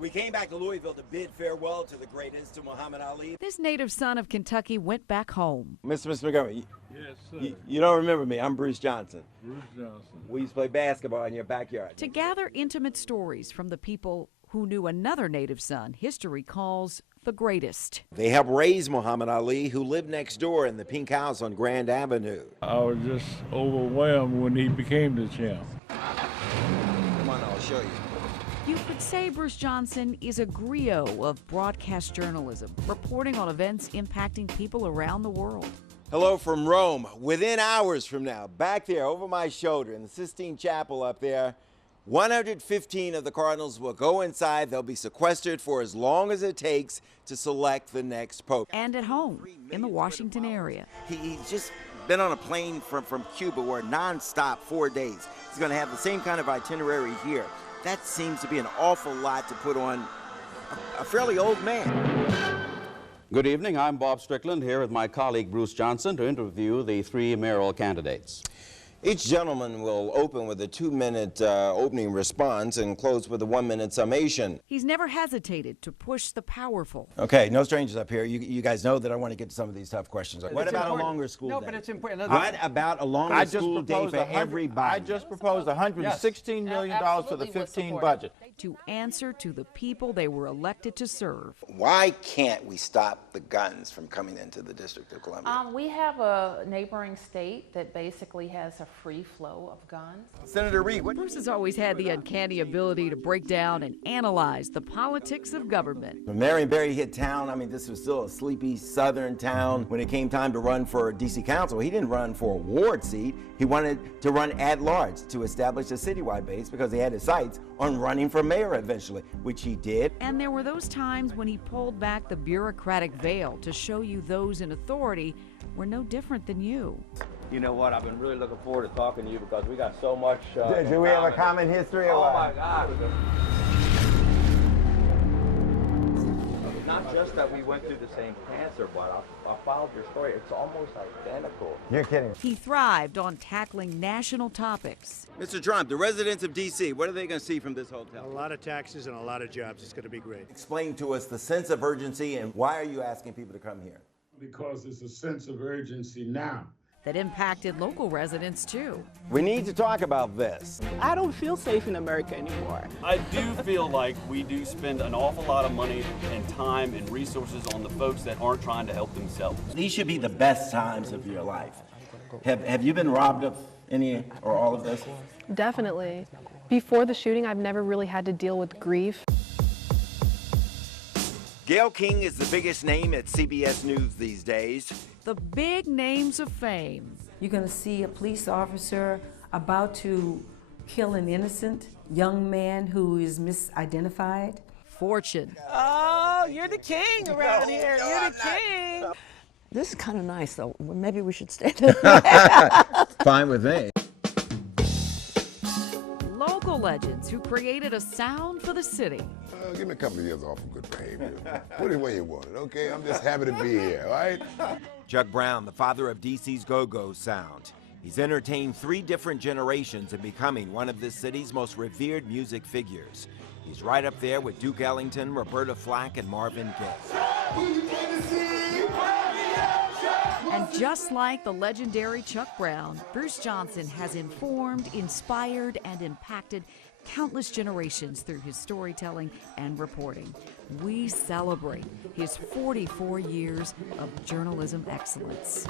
We came back to Louisville to bid farewell to the greatest, to Muhammad Ali. This native son of Kentucky went back home. Mr. Montgomery, yes, sir. You don't remember me. I'm Bruce Johnson. Bruce Johnson. We used to play basketball in your backyard. To gather intimate stories from the people who knew another native son history calls the greatest. They helped raise Muhammad Ali, who lived next door in the pink house on Grand Avenue. I was just overwhelmed when he became the champ. Come on, I'll show you. You could say Bruce Johnson is a griot of broadcast journalism, reporting on events impacting people around the world. Hello from Rome. Within hours from now, back there over my shoulder in the Sistine Chapel up there, 115 of the cardinals will go inside. They'll be sequestered for as long as it takes to select the next pope. And at home in the Washington area. He's just been on a plane from Cuba where nonstop 4 days. He's going to have the same kind of itinerary here. That seems to be an awful lot to put on a fairly old man. Good evening. I'm Bob Strickland here with my colleague Bruce Johnson to interview the three mayoral candidates. Each gentleman will open with a 2-minute opening response and close with a 1-minute summation. He's never hesitated to push the powerful. Okay, no strangers up here. You guys know that I want to get to some of these tough questions. What about a longer school day? No, but it's important. What about a longer school day for everybody? I just proposed $116 million for the 15 budget. To answer to the people they were elected to serve. Why can't we stop the guns from coming into the District of Columbia? We have a neighboring state that basically has a free flow of guns. Senator Reid, Bruce has always had the uncanny ability to break down and analyze the politics of government. When Marion Barry hit town, I mean, this was still a sleepy southern town. When it came time to run for D.C. Council, he didn't run for a ward seat. He wanted to run at large to establish a citywide base because he had his sights on running for mayor eventually, which he did. And there were those times when he pulled back the bureaucratic veil to show you those in authority were no different than you. You know what? I've been really looking forward to talking to you because we got so much. Do we have a common history or what? Oh my God! Not just that we went through the same cancer, but I followed your story. It's almost identical. You're kidding. He thrived on tackling national topics. Mr. Trump, the residents of D.C., what are they going to see from this hotel? A lot of taxes and a lot of jobs. It's going to be great. Explain to us the sense of urgency and why are you asking people to come here? Because it's a sense of urgency now. That impacted local residents, too. We need to talk about this. I don't feel safe in America anymore. I do feel like we do spend an awful lot of money and time and resources on the folks that aren't trying to help themselves. These should be the best times of your life. Have you been robbed of any or all of this? Definitely. Before the shooting, I've never really had to deal with grief. Gayle King is the biggest name at CBS News these days. The big names of fame. You're going to see a police officer about to kill an innocent young man who is misidentified. Fortune. Oh, you're the king around here. You're the king. This is kind of nice, though. Maybe we should stay there. Fine with me. Local legends who created a sound for the city. Give me a couple of years off of good behavior. Put it where you want it, okay? I'm just happy to be here, all right? Chuck Brown, the father of DC's go-go sound. He's entertained 3 different generations in becoming one of this city's most revered music figures. He's right up there with Duke Ellington, Roberta Flack, and Marvin Gaye. And just like the legendary Chuck Brown, Bruce Johnson has informed, inspired, and impacted countless generations through his storytelling and reporting. We celebrate his 44 years of journalism excellence.